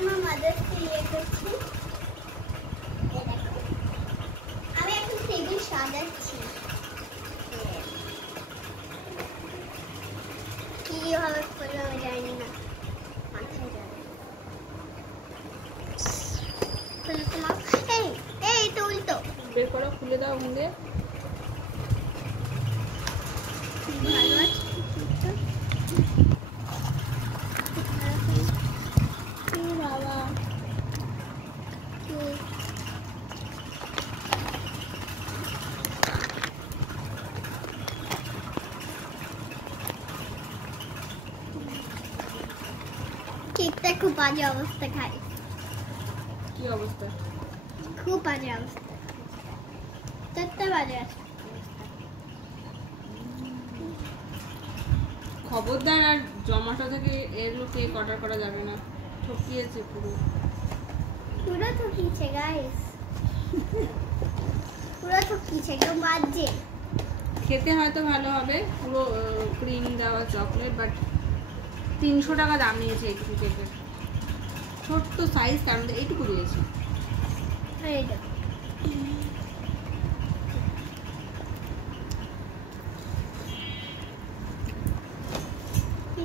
আমার mother's day ইয়ে করছি। আমি এখন টেবিল সাজাচ্ছি। কিভাবে করলো আমি জানি না, মাথায় যাবে। খুলে তোমার এই তো উল্টো বের করো, খুলে দাও মুখে। ভালো আছে বাবা। কেকটা খুব বাজে অবস্থা খাই। কি অবস্থা? খুব বাজে অবস্থা, 4টা বাজে আছে। খবরদার আর জমাটো থেকে এগুলো কেক অর্ডার করা যাবে না, ঠকিয়েছে পুরো। পুরো ঠকিয়েছে গাইস, পুরো ঠকিয়েছে, একদম বাজে। খেতে হয়তো ভালো হবে, পুরো ক্রিম দেওয়া চকলেট, বাট 300 টাকা দাম নিয়েছে এইটুকু কেকের। ছোট্ট সাইজ, তার মধ্যে এইটুকু দিয়েছে। এই দেখো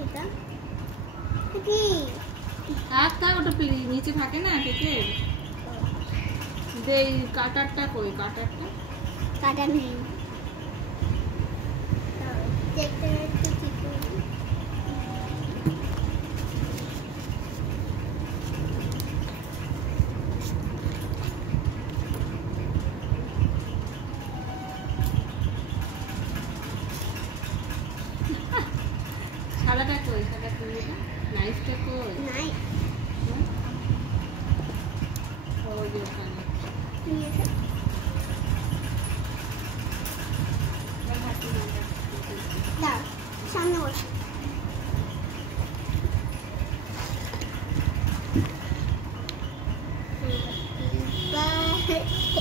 এটা কি থাক ওটা নিচে থাকে না কেকের। এই কাটারটা কই? কাটারটা কাটা নেই, দেখতে একটু ঠিক করে দিই। সাদাটা কই? সাদা কই? নাইফটা কই? নাই ওই যে ওখানে। নিয়েছে দাও সামনে বসে।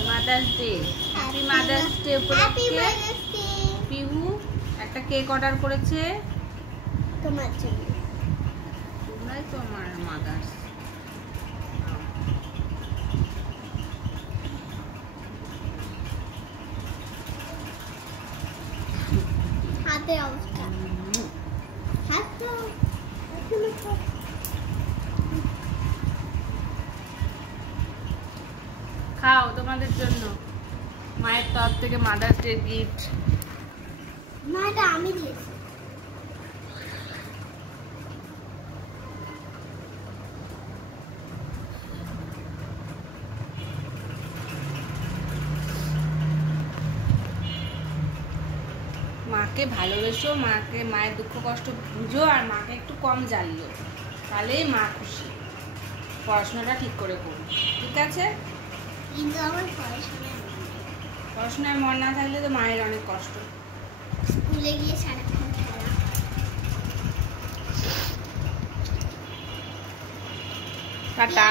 Mother's day, happy mother's day উপলক্ষে পিহু একটা কেক অর্ডার করেছে তোমার জন্য। তোমরাই তো আমার মাদার্স। হাতের অবস্থা, হাত তো খাও, তোমাদের জন্য মায়ের তরফ থেকে মাদার্স ডে গিফট। না এটা আমি দিয়েছি। মাকে ভালোবেসো, মায়ের দুঃখ কষ্ট বুঝো, আর মাকে একটু কম জ্বালিও, তাহলেই মা খুশি। পড়াশোনাটা ঠিক করে করো, ঠিক আছে? কিন্তু আমার পড়াশোনায় মন না থাকলে তো মায়ের অনেক কষ্ট। স্কুলে গিয়ে সারাক্ষণ খেলা। টাটা।